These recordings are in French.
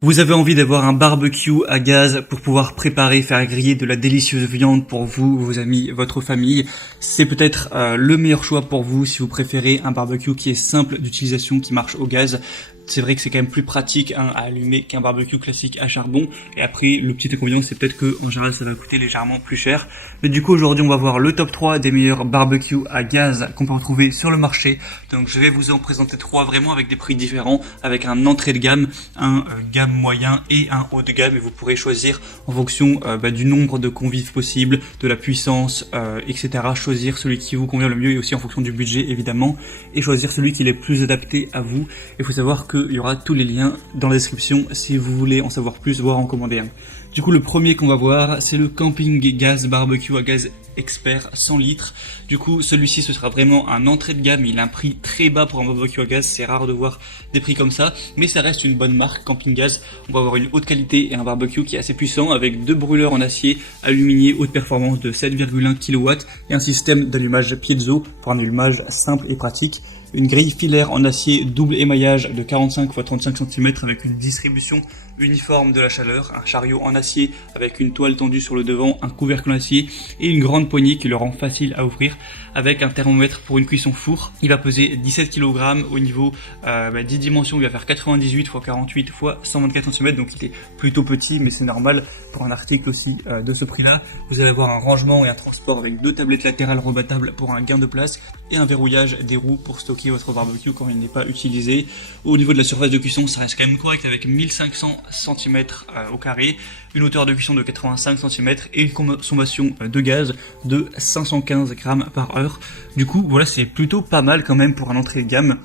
Vous avez envie d'avoir un barbecue à gaz pour pouvoir préparer, faire griller de la délicieuse viande pour vous, vos amis, votre famille. C'est peut-être le meilleur choix pour vous si vous préférez un barbecue qui est simple d'utilisation, qui marche au gaz. C'est vrai que c'est quand même plus pratique à allumer qu'un barbecue classique à charbon. Et après, le petit inconvénient, c'est peut-être que en général, ça va coûter légèrement plus cher. Mais du coup, aujourd'hui, on va voir le top 3 des meilleurs barbecues à gaz qu'on peut retrouver sur le marché. Donc, je vais vous en présenter 3 vraiment avec des prix différents, avec un entrée de gamme, un gamme moyen et un haut de gamme. Et vous pourrez choisir en fonction du nombre de convives possibles, de la puissance, etc. Choisir celui qui vous convient le mieux et aussi en fonction du budget, évidemment. Et choisir celui qui est le plus adapté à vous. Il faut savoir que il y aura tous les liens dans la description si vous voulez en savoir plus, voire en commander un. Du coup, le premier qu'on va voir, c'est le Camping Gas Barbecue à gaz expert 100 litres. Du coup, celui-ci, ce sera vraiment un entrée de gamme. Il a un prix très bas pour un barbecue à gaz. C'est rare de voir des prix comme ça, mais ça reste une bonne marque, Camping Gas. On va avoir une haute qualité et un barbecue qui est assez puissant avec 2 brûleurs en acier aluminié haute performance de 7,1 kW et un système d'allumage piezo pour un allumage simple et pratique. Une grille filaire en acier double émaillage de 45 x 35 cm avec une distribution uniforme de la chaleur, un chariot en acier avec une toile tendue sur le devant, un couvercle en acier et une grande poignée qui le rend facile à ouvrir avec un thermomètre pour une cuisson four. Il va peser 17 kg au niveau 10 dimensions, il va faire 98 x 48 x 124 cm, donc il est plutôt petit, mais c'est normal pour un article aussi de ce prix-là. Vous allez avoir un rangement et un transport avec 2 tablettes latérales rebattables pour un gain de place et un verrouillage des roues pour stocker votre barbecue quand il n'est pas utilisé. Au niveau de la surface de cuisson, ça reste quand même correct avec 1500 cm au carré, une hauteur de cuisson de 85 cm et une consommation de gaz de 515 grammes par heure. Du coup, voilà, c'est plutôt pas mal quand même pour un entrée de gamme.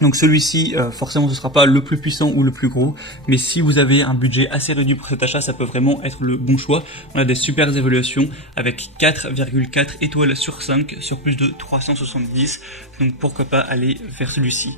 Donc celui-ci, forcément ce sera pas le plus puissant ou le plus gros, mais si vous avez un budget assez réduit pour cet achat, ça peut vraiment être le bon choix. On a des super évaluations avec 4,4 étoiles sur 5 sur plus de 370, donc pourquoi pas aller vers celui-ci.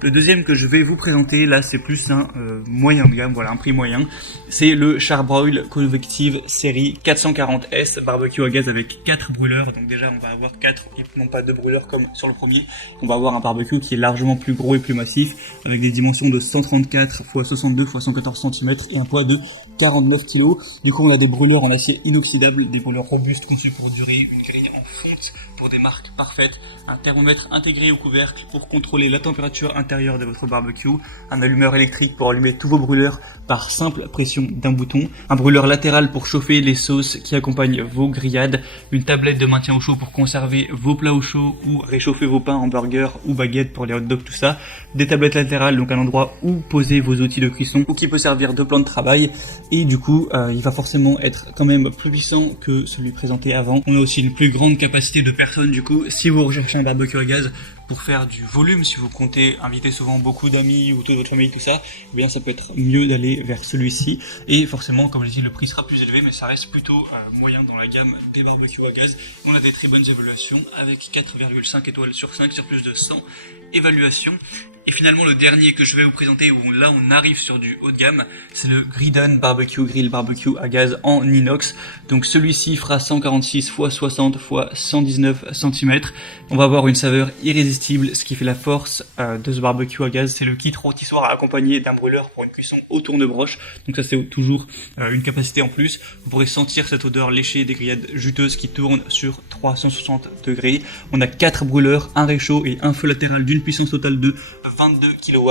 Le deuxième que je vais vous présenter, là c'est plus un moyen de gamme, voilà, un prix moyen, c'est le Char-Broil Convective série 440S barbecue à gaz avec 4 brûleurs. Donc déjà on va avoir 4 et non pas 2 brûleurs comme sur le premier. On va avoir un barbecue qui est largement plus gros et plus massif avec des dimensions de 134 x 62 x 114 cm et un poids de 49 kg. Du coup on a des brûleurs en acier inoxydable, des brûleurs robustes conçus pour durer, une grille en fonte pour des marques parfaites, un thermomètre intégré au couvercle pour contrôler la température intérieure de votre barbecue, un allumeur électrique pour allumer tous vos brûleurs par simple pression d'un bouton, un brûleur latéral pour chauffer les sauces qui accompagnent vos grillades, une tablette de maintien au chaud pour conserver vos plats au chaud ou réchauffer vos pains, hamburgers ou baguettes pour les hot dogs, tout ça, des tablettes latérales, donc un endroit où poser vos outils de cuisson ou qui peut servir de plan de travail, et du coup il va forcément être quand même plus puissant que celui présenté avant. On a aussi une plus grande capacité de personnes. Du coup, si vous recherchez un barbecue à gaz pour faire du volume, si vous comptez inviter souvent beaucoup d'amis ou toute votre famille, tout ça, eh bien ça peut être mieux d'aller vers celui-ci. Et forcément, comme je dis, le prix sera plus élevé, mais ça reste plutôt moyen dans la gamme des barbecues à gaz. On a des très bonnes évaluations avec 4,5 étoiles sur 5 sur plus de 100 évaluations. Et finalement, le dernier que je vais vous présenter, où là on arrive sur du haut de gamme, c'est le Gridan Barbecue Grill Barbecue à gaz en inox. Donc celui-ci fera 146 x 60 x 119 cm. On va avoir une saveur irrésistible. Ce qui fait la force de ce barbecue à gaz, c'est le kit rôtissoir accompagné d'un brûleur pour une cuisson au tourne-broche. Donc ça, c'est toujours une capacité en plus. Vous pourrez sentir cette odeur léchée des grillades juteuses qui tournent sur 360 degrés. On a 4 brûleurs, un réchaud et un feu latéral d'une puissance totale de 22 kW,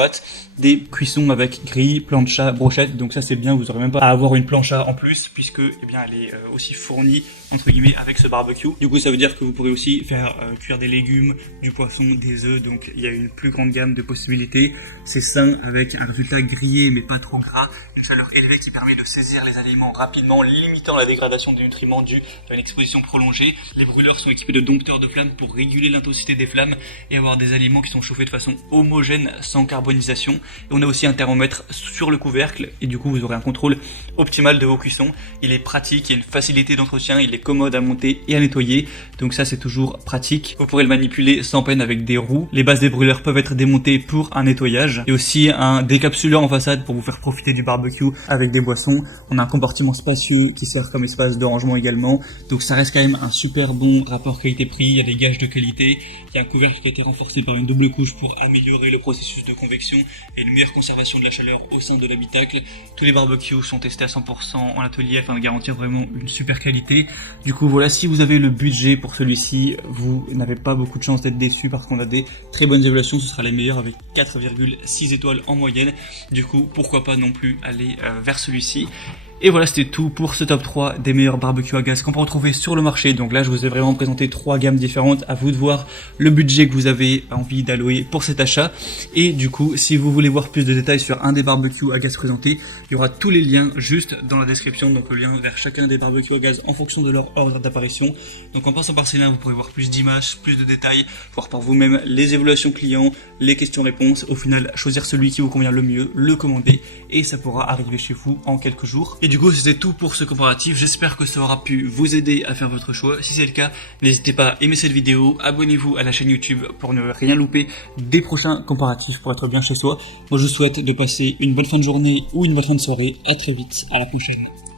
des cuissons avec grille, plancha, brochette, donc ça c'est bien, vous n'aurez même pas à avoir une plancha en plus puisque elle est aussi fournie entre guillemets avec ce barbecue. Du coup ça veut dire que vous pourrez aussi faire cuire des légumes, du poisson, des œufs, donc il y a une plus grande gamme de possibilités. C'est sain avec un résultat grillé mais pas trop gras, une chaleur élevée qui permet de saisir les aliments rapidement, limitant la dégradation des nutriments due à une exposition prolongée. Les brûleurs sont équipés de dompteurs de flammes pour réguler l'intensité des flammes et avoir des aliments qui sont chauffés de façon homogène sans carbonisation. Et on a aussi un thermomètre sur le couvercle et du coup vous aurez un contrôle optimal de vos cuissons. Il est pratique, il y a une facilité d'entretien, il est commode à monter et à nettoyer, donc ça c'est toujours pratique. Vous pourrez le manipuler sans peine avec des roues. Les bases des brûleurs peuvent être démontées pour un nettoyage et aussi un décapsuleur en façade pour vous faire profiter du barbecue avec des boissons. On a un compartiment spacieux qui sert comme espace de rangement également. Donc ça reste quand même un super bon rapport qualité-prix. Il y a des gages de qualité. Il y a un couvercle qui a été renforcé par une double couche pour améliorer le processus de convection et une meilleure conservation de la chaleur au sein de l'habitacle. Tous les barbecues sont testés à 100% en atelier afin de garantir vraiment une super qualité. Du coup voilà, si vous avez le budget pour celui-ci, vous n'avez pas beaucoup de chance d'être déçu parce qu'on a des très bonnes évaluations. Ce sera les meilleurs avec 4,6 étoiles en moyenne. Du coup, pourquoi pas non plus aller vers celui-ci. Et voilà, c'était tout pour ce top 3 des meilleurs barbecues à gaz qu'on peut retrouver sur le marché. Donc là, je vous ai vraiment présenté 3 gammes différentes. À vous de voir le budget que vous avez envie d'allouer pour cet achat. Et du coup, si vous voulez voir plus de détails sur un des barbecues à gaz présentés, il y aura tous les liens juste dans la description. Donc le lien vers chacun des barbecues à gaz en fonction de leur ordre d'apparition. Donc en passant par ces liens, vous pourrez voir plus d'images, plus de détails, voir par vous-même les évaluations clients, les questions-réponses. Au final, choisir celui qui vous convient le mieux, le commander et ça pourra arriver chez vous en quelques jours. Et du coup, c'était tout pour ce comparatif. J'espère que ça aura pu vous aider à faire votre choix. Si c'est le cas, n'hésitez pas à aimer cette vidéo, abonnez-vous à la chaîne YouTube pour ne rien louper des prochains comparatifs pour être bien chez soi. Moi, je vous souhaite de passer une bonne fin de journée ou une bonne fin de soirée. À très vite, à la prochaine.